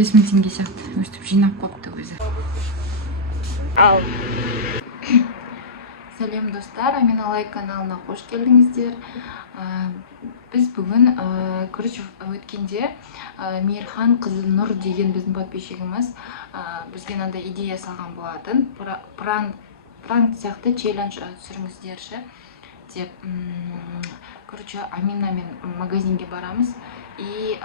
5000 теңге сияқты өстіп жинап қойыпты өзі. Ал сәлем достар, Амина Лайк каналына қош келдіңіздер. Біз бүгін көрші өткенде Мейірхан қызы Нұр деген біздің подписчигіміз бізге мынандай идея салған болатын. Пранк сияқты челлендж түсіріңіздерші деп. Короче, Аминамен магазинге барамыз и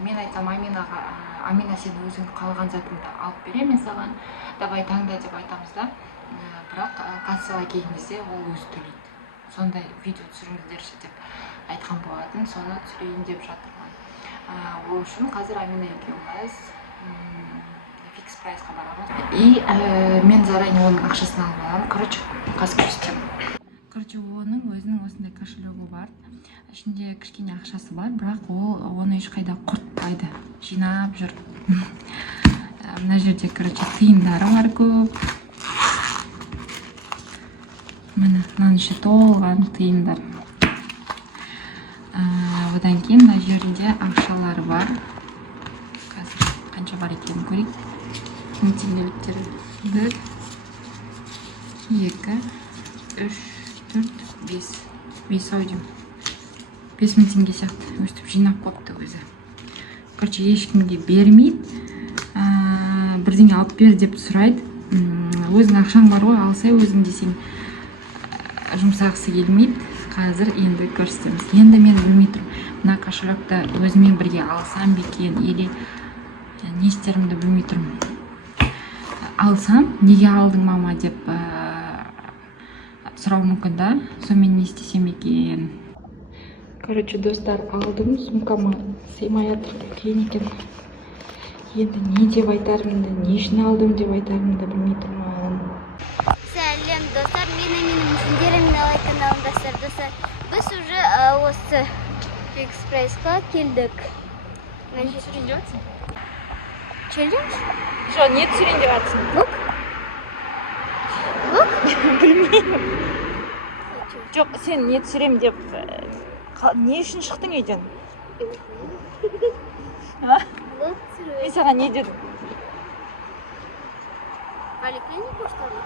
мен айтсам Аминаға, Амина сен өзің қалған затыңды алып беремін мен саған, давай таңда деп айтамыз да, бірақ кассаға келгенде ол өзі төлейді. Сондай видео түсіріңіздерші деп айтқан болатын, соны түсірейін деп жатырмын. Ол үшін қазір Амина екеуміз фикс прайсқа барамыз и мен заранее оның ақшасын алып аламын. Короче, қазір көрсетемін. Короче, оның өзінің осындай кошелегі бар. Ішінде кішкене ақшасы бар, бірақ ол оны ешқайда құртпайды, жинап жүр. Мына жерде, короче, тиындары бар көп. Міне, мынаның іші толған тиындар. Одан кейін мына жерінде ақшалары бар. Қазір қанша бар екенін көрейік. Теңгеліктері 1, 2, 3, 4, 5. 5 аудио. 5000 теңге сияқты өстіп жинап қойыпты өзі. Короче, ешкімге бермейді. Бірдеңе алып бер деп сұрайды. Өзің ақшаң бар ғой, алсай өзің десең жұмсағысы келмейді. Қазір енді көрсетеміз. Енді мен білмей тұрмын, мына кошелекті өзімен бірге алсам бекен, или не істерімді білмей тұрмын. Алсам, неге алдың мама деп сұрау мүмкін да, сонымен не істесем екен. Короче, достар, алдым, сумкама сыймай жатыр, қиын екен. Енді не деп айтарымды, не үшін алдым деп айтарымды білмей тұрмын. Сәлем, достар, менің сендерімді Лайк каналындасыздар, достар. Біз уже осы фикс прайсқа келдік. Не түсірейін деп жатсың? Челлендж? Жоқ, не түсірейін деп жатсың? Лук? Лук? Білмеймін. Жоқ, сен не түсірем деп не үшін шықтың үйден? Лук түсіру. Мен саған не дедім? Поликлинику, что ли?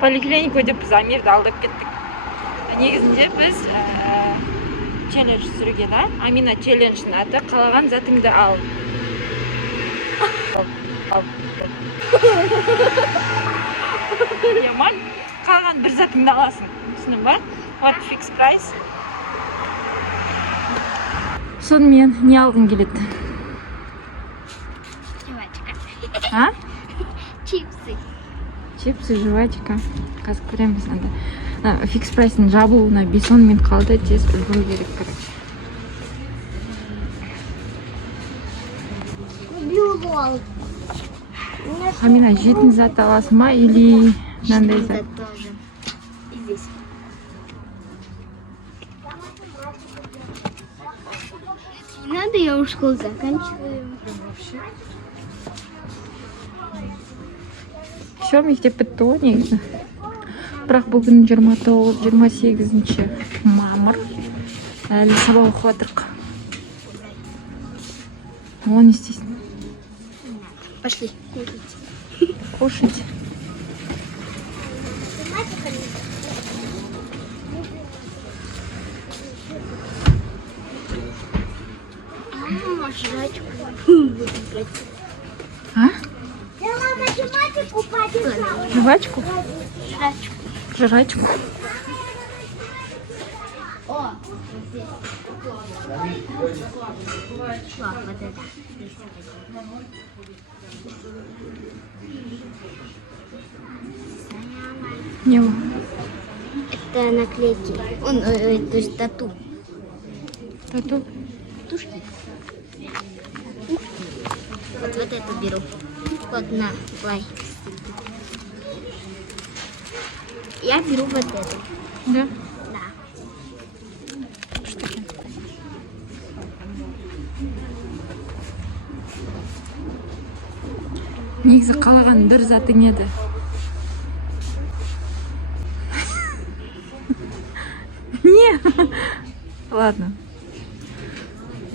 Поликлинику деп біз Амирді алдап кеттік. Негізінде біз челлендж түсіруге да. Амина челлендждің аты қалаған затыңды ал. Яман, қалған бір затыңды аласың. Түсінің ба? Вот фикс прайс. Сонымен не алғың келеді? Жвачка. А? Чипсы. Чипсы, жвачка. Қазір көреміз анда. Фикс прайстың жабылуына 5-10 минут қалды, тез үлгеру керек, короче. Люблю. Амина, жейтін зат аласың ба или мынандай зат? Тоже. И здесь. Не надо, я уже школу заканчиваю. Все, мектеп бітті ғой негізі. Бірақ бүгін 29-28 мамыр. Әлі сабақ оқып жатырмық. Оны не істейсің? Пошли кушать. Кушать. Жрачку. А? Я математику подержала. Жвачку? Жрачку. Жрачку. О, здесь. Вот это. Не было. Это наклейки. То есть тату. Тату. Тушки. Вот эту беру. Вот на, лай. Я беру вот эту. Да? Да. Негізі қалаған бір затың еді. Не? Ладно.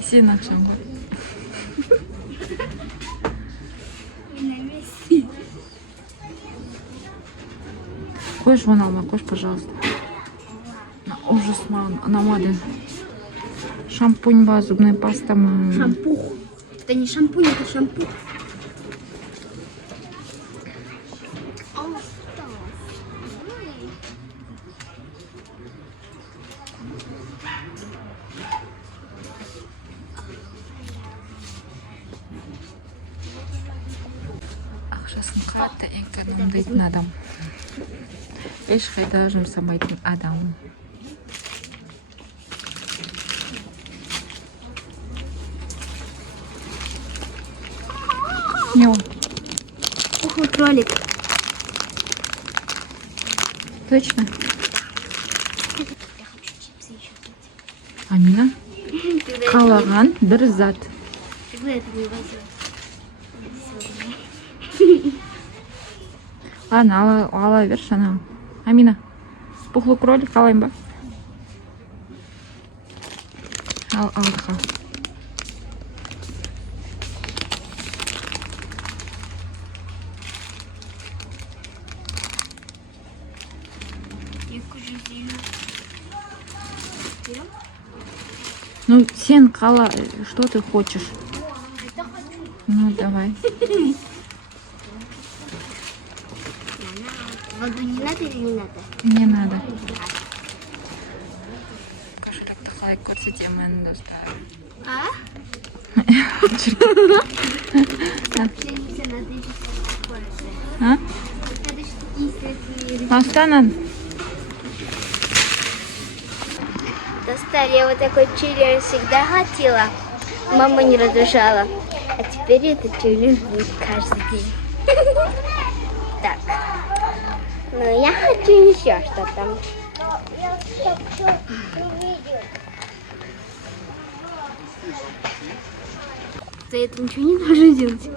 Сен ақшам ғой. Қойш, оны алма, қойш, пожалуйста. Ужас маған ұнамады. Шампунь ба, зубная паста ма? Шампух. Это не шампунь, это шампух. Ақшасын қатты экономдайтын адам. Ешқайда жұмсамайтын адам. Не он. Пухлый кролик. Точно? Я хочу чипсы еще. Амина? Қалаған бір зат. Вы это не возьмете. Ладно, ала берші ана. Амина, пухлый кролик алайын ба? Алдыға. Ну, сен қала, что ты хочешь? Ну, давай. Воду не надо или не надо? Не надо. Қашырақта қалай көрсетемін, достар. А? А? Астанан. Достали, я вот такой челлендж всегда хотела. Мама не разрешала. А теперь этот челлендж будет каждый день. Так. Ну, я хочу еще что-то. За это ничего не нужно делать.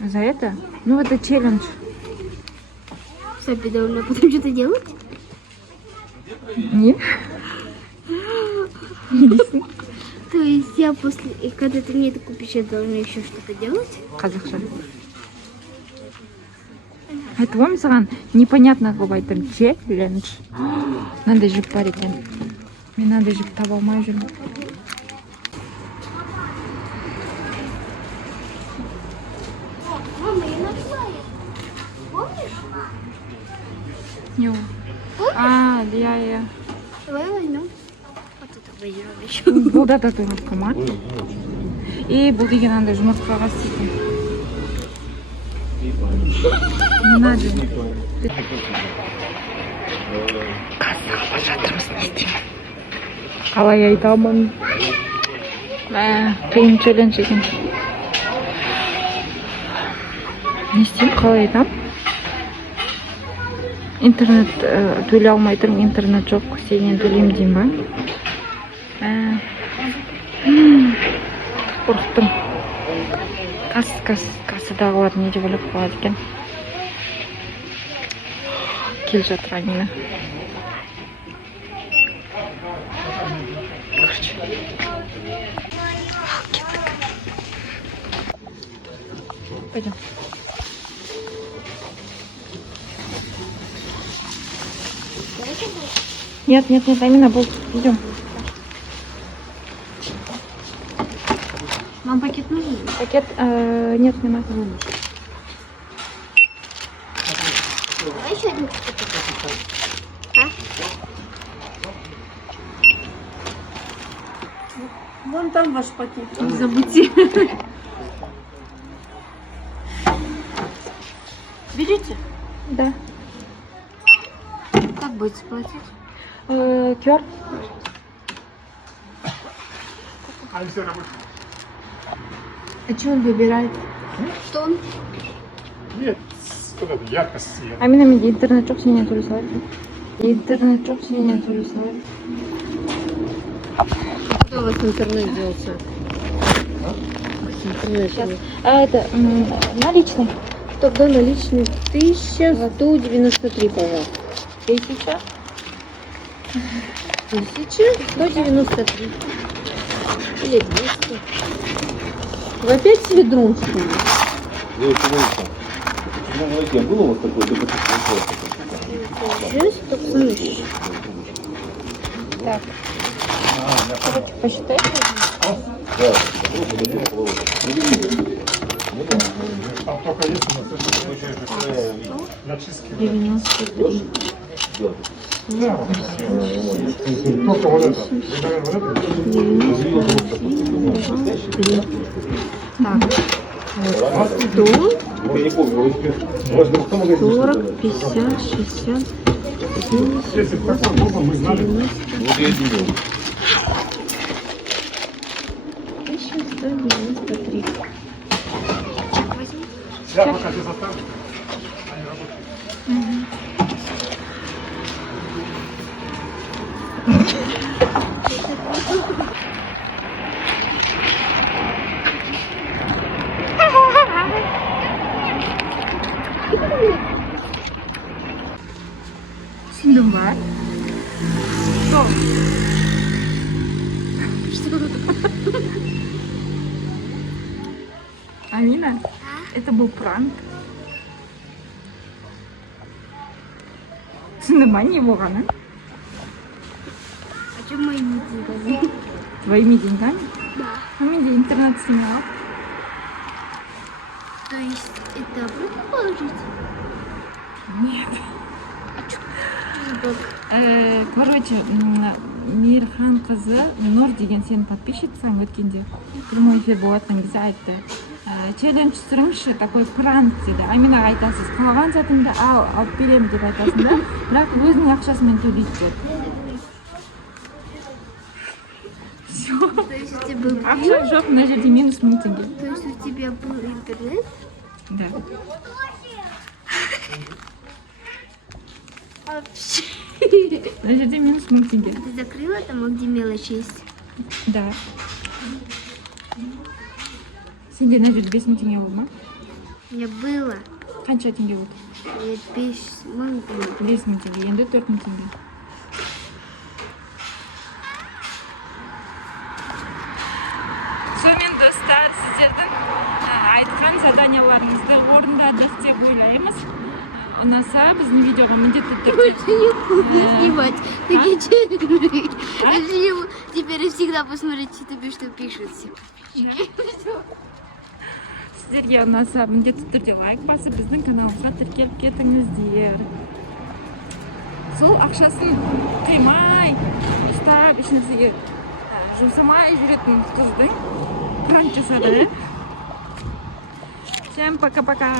За это? Ну, это челлендж. Сапи довольно потом что-то делать? Нет? То есть я после... И когда ты мне это купишь, я должна еще что-то делать? Қазақша. Айтып саған непонятно қылып айтырмын. Челлендж. Мынандай жіп бар екен. Мен мынандай жіп таба алмай жүрмін. Мама, я нашла ее. Помнишь? Не ол. Иә. Давай возьмем. Вот это возьмем еще. Бұл да татуировка ма? И бұл деген андай жұмыртқаға істейтін. Не надо. Қазір алып жатырмыз, не істеймін? Қалай айтамын? Қиын челлендж екен. Не істеймін, қалай айтамын? Интернет төлей алмай тұрмын, интернет жоқ, сенен төлеймін деймін ба? Қорқыттым. Кассадағылар не деп ойлап қалады екен. Кел жатыр Амина. Короче. Кеттік. Пойдем. Нет, Амина, идем. Вам пакет нужен? Пакет нет, не надо. Давай еще один пакет. А? Вон там ваш пакет. Не забудьте. Берите. Да. Как будете платить? QR. А что он выбирает? Что он? Нет, сколько-то яркость. Амина, менде интернет жоқ, сенен төлей салайын. Интернет жоқ, сенен төлей салайын. Куда у вас интернет делся? Сейчас. Это наличный. Тогда наличный 1193, пожалуйста. 1000. 1193. Или 200. Вы опять с ведром, что ли? Девушка, было у вас такое? 193. Так. Давайте посчитайте. Там только есть у нас для чистки. 93. Да, вот это. Только вот это. Вы, наверное, вот это? 93. Так. 100, 40, 50, 60, 70, Если в такой дома мы знали. 90, 1193. Я пока без оставки. Они работают. Түсіндің ба? Что? Амина, это был пранк. Түсіндің ба не болғаны? А что мои деньги? Твоими деньгами? Да. А менде интернет снимал. То есть это обратно положить? Нет. Как? Короче, Мейірхан қызы Нұр деген сенің подписчицаң өткенде прямой эфир болатын кезде айтты. Челлендж түсіріңізші, такой пранк деді. Аминаға айтасыз, қалаған затыңды алып беремін деп айтасың да, бірақ өзінің ақшасымен төлейді деді. То есть у тебя был... Ақша жоқ, мына жерде минус 1000 теңге. То есть у тебя был интернет? Да. Вообще. Мына жерде минус 1000 теңге. Ты закрыла там, где мелочь есть? Да. Сенде мына жерде 5000 теңге болды ма? У меня было. Қанша теңге болды? 5000 теңге, енді 4000 теңге. Сонымен достар, сіздердің айтқан заданияларыңызды орындадық деп ойлаймыз. Ұнаса біздің видеоға міндетті түрде Снимать такие челленджи. Теперь всегда посмотреть, что пишут все. сіздерге ұнаса міндетті түрде лайк басып біздің каналымызға тіркеліп кетіңіздер. Сол ақшасын қимай, ұстап, ешнәрсеге жұмсамай жүретін қыздың пранк жасады. Всем пока-пока.